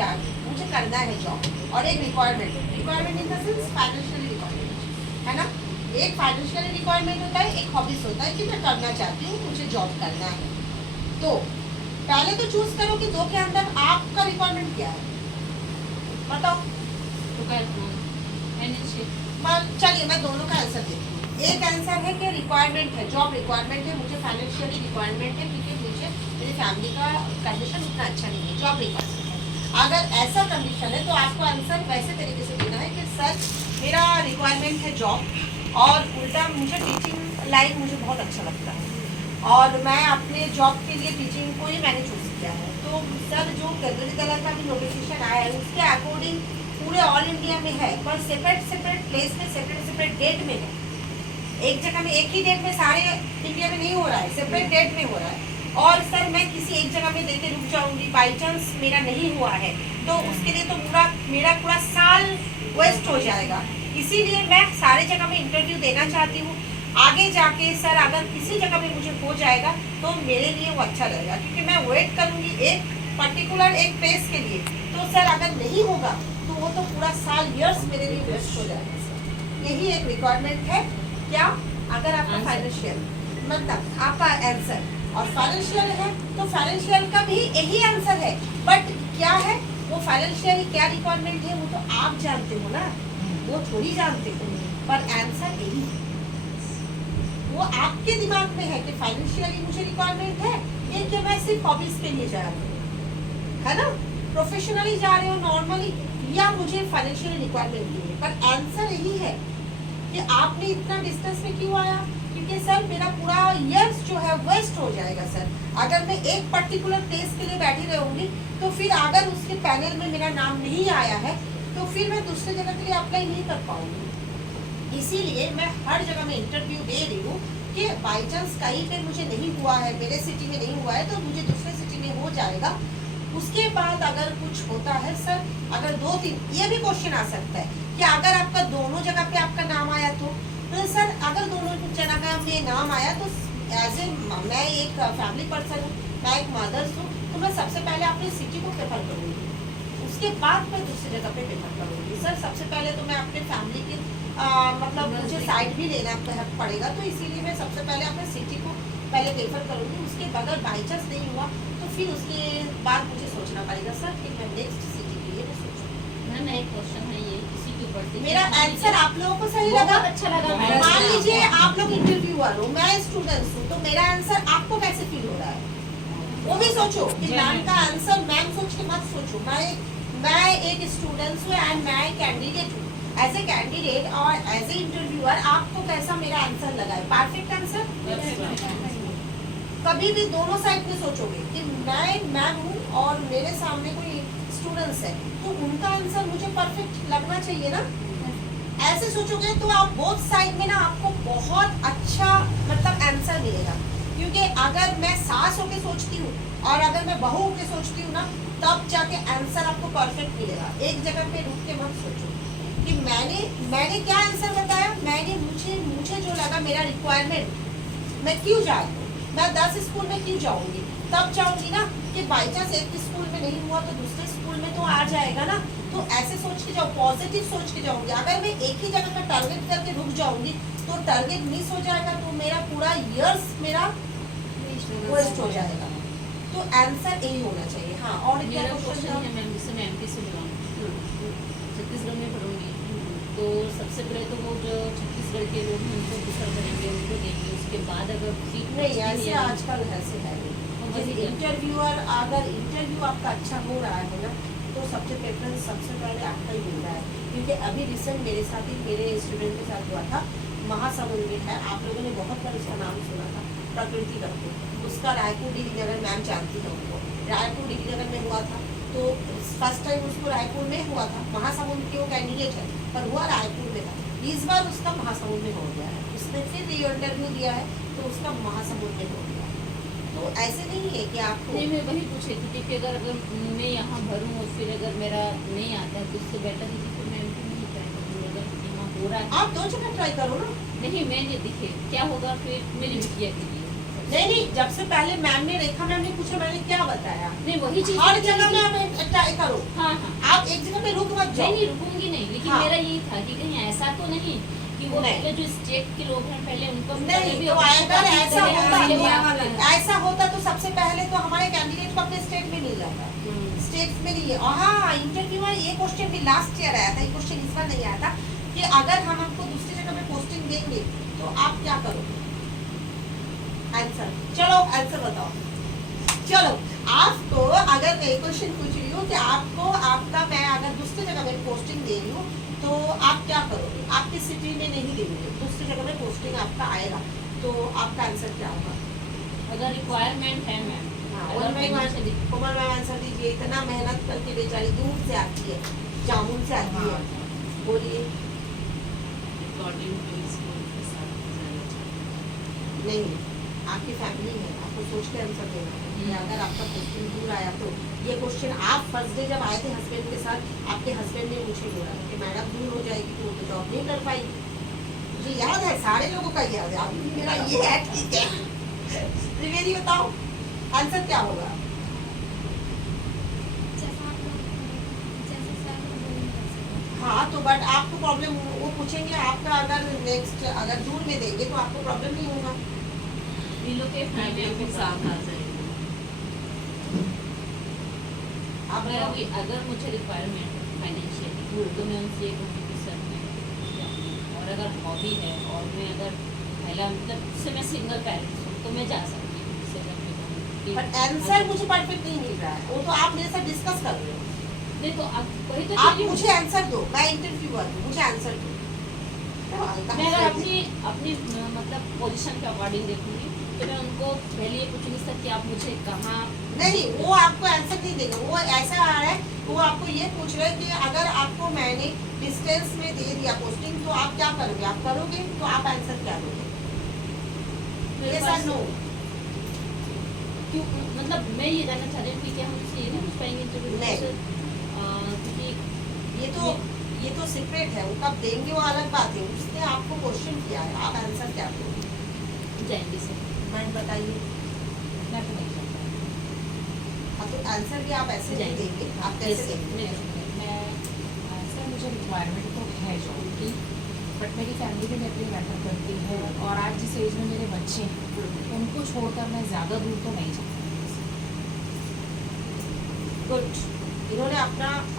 जाके मुझे करना है जॉब, और एक requirement in the sense financial requirement है ना। एक फाइनेंशियल रिक्वायरमेंट होता है, एक हॉबीज होता है कि मैं करना चाहती हूँ, मुझे जॉब करना है। तो पहले तो चूज करो कि दो के अंदर आपका रिक्वायरमेंट क्या है, बताओ। चलिए मैं दोनों का आंसर देती हूँ। एक आंसर है कि रिक्वायरमेंट है, जॉब रिक्वायरमेंट है, मुझे फाइनेंशियली रिक्वायरमेंट है क्योंकि मुझे मेरी फैमिली का कंडीशन उतना अच्छा नहीं है, जॉब रिक्वायरमेंट है। अगर ऐसा कंडीशन है तो आपको आंसर वैसे तरीके से देना है कि सर मेरा रिक्वायरमेंट है जॉब, और उल्टा मुझे टीचिंग लाइन मुझे बहुत अच्छा लगता है और मैं अपने जॉब के लिए टीचिंग को ही मैंने चूज किया है। तो सर जो केंद्रीय विद्यालय का भी नोटिफिकेशन आया है उसके अकॉर्डिंग पूरे ऑल इंडिया में है, पर सेपरेट प्लेस में सेपरेट डेट में है। एक जगह में एक ही डेट में सारे इंडिया में नहीं हो रहा है, सेपरेट डेट में हो रहा है। और सर मैं किसी एक जगह में देके रुक जाऊंगी, बाई चांस मेरा नहीं हुआ है तो उसके लिए तो मेरा पूरा साल वेस्ट हो जाएगा। इसीलिए मैं सारे जगह में इंटरव्यू देना चाहती हूँ। आगे जाके सर अगर किसी जगह में मुझे हो जाएगा तो मेरे लिए वो अच्छा रहेगा, क्योंकि मैं वेट करूँगी एक पर्टिकुलर एक प्लेस के लिए। तो सर अगर नहीं होगा तो वो तो पूरा साल ईयर्स मेरे लिए वेस्ट हो जाएगा। सर यही एक रिक्वायरमेंट है। क्या अगर आपका फाइनेंशियल मतलब आपका आंसर और फाइनेंशियल है तो फाइनेंशियल का भी यही आंसर है, बट क्या है वो फाइनेंशियल क्या रिक्वायरमेंट है वो तो आप जानते हो ना, वो थोड़ी जानते हो, पर आंसर यही है। वो आपके दिमाग में है कि फाइनेंशियली मुझे रिक्वायरमेंट है, ये कि मैं सिर्फ हॉबीज के लिए जा रही हूँ, है ना, प्रोफेशनली जा रहे हो नॉर्मली, या मुझे फाइनेंशियल रिक्वायरमेंट नहीं है। पर आंसर यही है कि आपने इतना डिस्टेंस में क्यों आया, क्योंकि सर मेरा पूरा ईयर्स जो है वेस्ट हो जाएगा। सर अगर मैं एक पर्टिकुलर प्लेस के लिए बैठी रहूंगी तो फिर अगर उसके पैनल में मेरा नाम नहीं आया है तो फिर मैं दूसरी जगह के लिए अप्लाई नहीं कर पाऊंगी। इसीलिए मैं हर जगह में इंटरव्यू दे रही हूँ कि बाई चांस कहीं पे मुझे नहीं हुआ है, मेरे सिटी में नहीं हुआ है तो मुझे दूसरे सिटी में हो जाएगा। उसके बाद अगर कुछ होता है सर, अगर 2-3 ये भी क्वेश्चन आ सकता है कि अगर आपका दोनों जगह पे आपका नाम आया तो सर अगर दोनों जगह पे नाम आया तो एज ए मैं एक फैमिली पर्सन हूँ, मैं एक मदर्स हूँ, तो मैं सबसे पहले अपनी सिटी को प्रेफर करूँगी, उसके बाद मैं दूसरी जगह पे प्रेफर करूँगी। सर सबसे पहले तो मैं अपने फैमिली की मतलब मुझे साइड भी लेना पड़ेगा, तो इसीलिए मैं सबसे पहले अपने सिटी को पहले प्रेफर करूँगी। उसके अगर बाई चांस नहीं हुआ तो फिर उसके बाद मुझे सोचना पड़ेगा सर कि मैं नेक्स्ट सिटी के लिए मैं सोचूँ। मैम एक क्वेश्चन है ये इसी के ऊपर मेरा आंसर आप लोगों को सही लगा? अच्छा लगा। मान लीजिए आप लोग इंटरव्यूअर हो, मैं स्टूडेंट हूँ, तो मेरा आंसर आपको कैसे फील हो रहा है वो भी सोचो कि मैम का आंसर मैम सोच के मत सोचो। मैं एक स्टूडेंट हूँ एंड मैं कैंडिडेट हूँ। एज ए कैंडिडेट और एज ए इंटरव्यूअर आपको कैसा मेरा आंसर लगा है? Perfect answer? कभी भी दोनों साइड में सोचोगे कि मैं मैम हूँ और मेरे सामने कोई स्टूडेंट्स है तो उनका आंसर मुझे परफेक्ट लगना चाहिए ना। ऐसे सोचोगे तो आप बोथ साइड में ना आपको बहुत अच्छा मतलब आंसर मिलेगा। क्योंकि अगर मैं सास होके सोचती हूँ और अगर मैं बहू होके सोचती हूँ ना तब जाके आंसर आपको परफेक्ट मिलेगा। एक जगह पे रुक के मत सोचो कि मैंने क्या आंसर बताया, मुझे जो लगा मेरा रिक्वायरमेंट, मैं क्यों जा रही हूँ, मैं 10 स्कूल में क्यों जाऊंगी, तब जाऊंगी ना कि बाई चांस एक स्कूल में नहीं हुआ तो दूसरे स्कूल में तो आ जाएगा ना। तो ऐसे सोच के जाओ, पॉजिटिव सोच के जाऊंगी। अगर मैं एक ही जगह पर टारगेट करके रुक जाऊंगी तो टारगेट मिस हो जाएगा, तो मेरा पूरा ईयर्स मेरा वेस्ट हो जाएगा। तो आंसर यही होना चाहिए। हाँ, और मेरा क्वेश्चन है मैम, जैसे मैं एमपी से बिलोंग छत्तीसगढ़ में पढ़ूंगी, तो सबसे पहले तो वो जो छत्तीसगढ़ के लोग हैं उनको प्रेफर करेंगे, उनको देंगे, उसके बाद अगर सीट नहीं ऐसे आजकल ऐसे है। इंटरव्यूअर अगर इंटरव्यू आपका अच्छा हो रहा है ना तो सबसे प्रेफरेंस सबसे पहले आपका ही मिल रहा है। क्योंकि अभी रिसेंट मेरे साथ ही मेरे स्टूडेंट के साथ हुआ था, महासमुंद में है, आप लोगों ने बहुत बार उसका नाम सुना था, प्रकृति करके। उसका रायपुर डिग्री नगर मैम जानती है उनको, रायपुर डिग्री नगर में हुआ था। तो फर्स्ट टाइम उसको रायपुर में हुआ था, महासमुंद की वो कैंडिडेट है पर हुआ रायपुर में था। इस बार उसका महासमुंद में हो गया है, उसने फिर इंटरव्यू दिया है तो उसका महासमुंद में हो गया। तो ऐसे नहीं है कि आपको नहीं, मैं वही पूछ रही थी कि अगर मैं यहाँ भरूँ और फिर अगर मेरा नहीं आता है तो उससे बेटर है कि मैं एमपी नहीं ट्राई करूँ। अगर यहाँ हो रहा है आप 2 जगह ट्राई करो ना। नहीं, मैं ये दिखे क्या होगा फिर मेरी बिटिया के लिए नहीं नहीं, जब से पहले मैम ने रेखा मैम ने पूछा, मैंने क्या बताया, नहीं वही चीज हर जगह में आप ट्राई करो। हाँ हाँ आप एक जगह में रुक मत जाओ। नहीं रुकूंगी नहीं, लेकिन हाँ। मेरा यही था कि कहीं ऐसा तो नहीं कि वो नहीं। पहले जो स्टेट के लोग हैं पहले उनको नहीं, भी तो अगर ऐसा होता, होता ऐसा होता तो सबसे पहले तो हमारे कैंडिडेट को अपने स्टेट में नहीं जाता, स्टेट्स में नहीं है। और हाँ, इंटरव्यू में ये क्वेश्चन भी लास्ट ईयर आया था, ये क्वेश्चन इस बार नहीं आया था कि अगर हम आपको दूसरी जगह पे पोस्टिंग देंगे तो आप क्या करोगे। आंसर, चलो आंसर बताओ। चलो, आपको अगर मैं क्वेश्चन पूछ रही हूँ कि आपको आपका मैं अगर दूसरी जगह में पोस्टिंग दे रही हूँ तो आप क्या करोगे। आपकी सिटी में नहीं देंगे, दूसरी जगह में पोस्टिंग आपका आएगा, तो आपका आंसर क्या होगा। अगर रिक्वायरमेंट है मैम, कोमल मैम आंसर दीजिए। इतना मेहनत करके बेचारी दूर से आती है, जामुन से आती है, बोलिए। नहीं, आपकी फैमिली है, आपको सोच के आंसर देना है कि अगर आपका पोस्टिंग दूर आया तो। ये क्वेश्चन आप फर्स्ट डे जब आए थे हस्बैंड के साथ, आपके हस्बैंड ने मुझे बोला कि मैडम दूर हो जाएगी तो वो तो जॉब नहीं कर पाएगी। मुझे याद है, सारे लोगों का याद है, अभी भी मेरा ये है, ठीक है। त्रिवेदी बताओ आंसर क्या होगा। हाँ, तो बट आपको प्रॉब्लम वो पूछेंगे आपका, अगर नेक्स्ट अगर दूर में देंगे तो आपको प्रॉब्लम नहीं होगा। रिलोकेट के साथ आ जाएगी। आप अगर मुझे रिक्वायरमेंट फाइनेंशियली तो मैं उनसे ये कहूँगी कि सर मैं जाऊँगी, और अगर हॉबी है और मैं अगर पहला मतलब से मैं सिंगल पेरेंट्स हूँ तो मैं जा सकती हूँ इससे घर पे कहूँगी। बट आंसर मुझे परफेक्ट नहीं मिल रहा है, वो तो आप मेरे साथ डिस्कस कर रहे हो। नहीं तो अब वही तो आप चीज़ है। मुझे आंसर दो, मैं इंटरव्यूअर हूँ, मुझे आंसर दो। मैं अगर अपनी अपनी मतलब पोजीशन के अकॉर्डिंग देखूंगी तो मैं उनको पहले ये पूछूंगी सर कि आप मुझे कहाँ। नहीं, वो आपको आंसर नहीं देंगे, वो ऐसा आ रहा है, वो आपको ये पूछ रहे हैं कि अगर आपको मैंने डिस्टेंस में दे दिया पोस्टिंग तो आप क्या करोगे, आप करोगे, तो आप आंसर क्या दोगे। मेरे Yes or पास no? क्यों मतलब मैं ये जानना चाह रही हूँ कि क्या हम उससे ये नहीं पूछ पाएंगे इंटरव्यू नहीं। से क्योंकि ये तो सीक्रेट है, वो कब देंगे वो अलग बात है। उसने आपको क्वेश्चन किया है, आप आंसर क्या दोगे। जाएंगे सर मैंने बताइए। मैं तो नहीं करता। अब तो आंसर भी आप ऐसे नहीं देंगे, आप कैसे देंगे। मैं सर मुझे रिक्वायरमेंट तो है जॉब की, बट मेरी फैमिली भी मेरे लिए मैटर करती है, और आज जिस एज में मेरे बच्चे हैं उनको छोड़कर मैं ज़्यादा दूर तो नहीं जाती। गुड, इन्होंने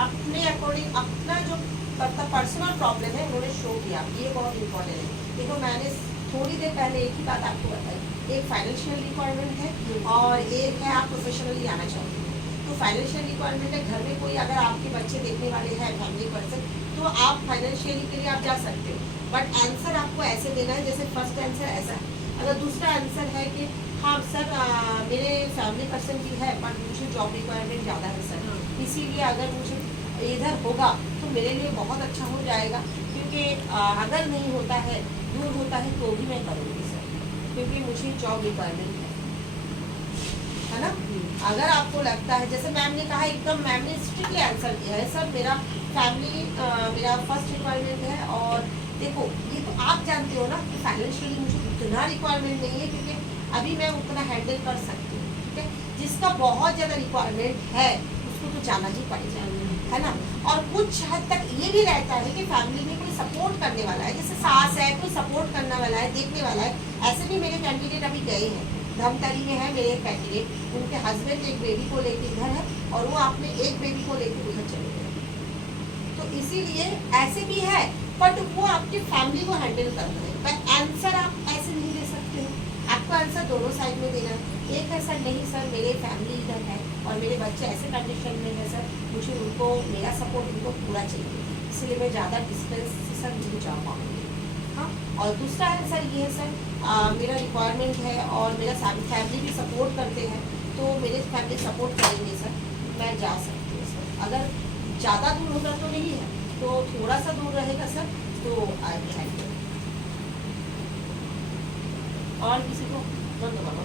अपने अकॉर्डिंग अपना जो पर्सनल प्रॉब्लम है उन्होंने शो किया, ये बहुत इंपॉर्टेंट है। देखो, मैंने थोड़ी देर पहले एक ही बात आपको बताई, एक फाइनेंशियल रिक्वायरमेंट है और एक है आप प्रोफेशनली आना चाहते हो। तो फाइनेंशियल रिक्वायरमेंट है, घर में कोई अगर आपके बच्चे देखने वाले हैं फैमिली पर्सन, तो आप फाइनेंशियली के लिए आप जा सकते हो, बट आंसर आपको ऐसे देना है जैसे फर्स्ट आंसर ऐसा है। अगर दूसरा आंसर है कि हाँ सर मेरे फैमिली पर्सन भी है बट मुझे जॉब रिक्वायरमेंट ज़्यादा है सर, इसीलिए अगर मुझे इधर होगा तो मेरे लिए बहुत अच्छा हो जाएगा, क्योंकि अगर नहीं होता है, दूर होता है तो भी मैं करूँगी सर, क्योंकि मुझे जॉब रिक्वायरमेंट है ना। अगर आपको लगता है जैसे मैम ने कहा, एकदम मैम ने स्ट्रिक्टली आंसर दिया है, सर मेरा फैमिली मेरा फर्स्ट रिक्वायरमेंट है। और देखो, ये तो आप जानते हो ना कि फाइनेंशियली मुझे उतना रिक्वायरमेंट नहीं है, क्योंकि अभी मैं उतना हैंडल कर सकती हूँ, ठीक है। जिसका बहुत ज़्यादा रिक्वायरमेंट है उसको तो जाना ही पड़ेगा, है ना। और कुछ हद तक ये भी रहता है कि फैमिली में कोई सपोर्ट करने वाला है, जैसे सास है, कोई सपोर्ट करने वाला है, देखने वाला है। ऐसे भी मेरे कैंडिडेट अभी गए हैं, धमतरी में है मेरे कैंडिडेट, उनके हस्बैंड एक बेबी को लेके इधर है और वो अपने एक बेबी को लेके उधर चले गए। तो इसीलिए ऐसे भी है, बट वो आपकी फैमिली को हैंडल करना है। पर आंसर आप ऐसे नहीं दे सकते हो, आपको आंसर दोनों साइड में देना है। एक है सर नहीं सर मेरे फैमिली इधर है और मेरे बच्चे ऐसे कंडीशन में है सर, मुझे उनको मेरा सपोर्ट उनको पूरा चाहिए, इसलिए मैं ज़्यादा डिस्टेंस से सर नहीं जा पाऊँगी। हाँ, और दूसरा आंसर ये है सर मेरा रिक्वायरमेंट है और मेरा फैमिली भी सपोर्ट करते हैं, तो मेरे फैमिली सपोर्ट करेंगे सर, मैं जा सकती हूँ सर। अगर ज़्यादा दूर होगा तो नहीं है, तो थोड़ा सा दूर रहेगा सर तो आई विल हैंडल। और किसी को बंद बाबा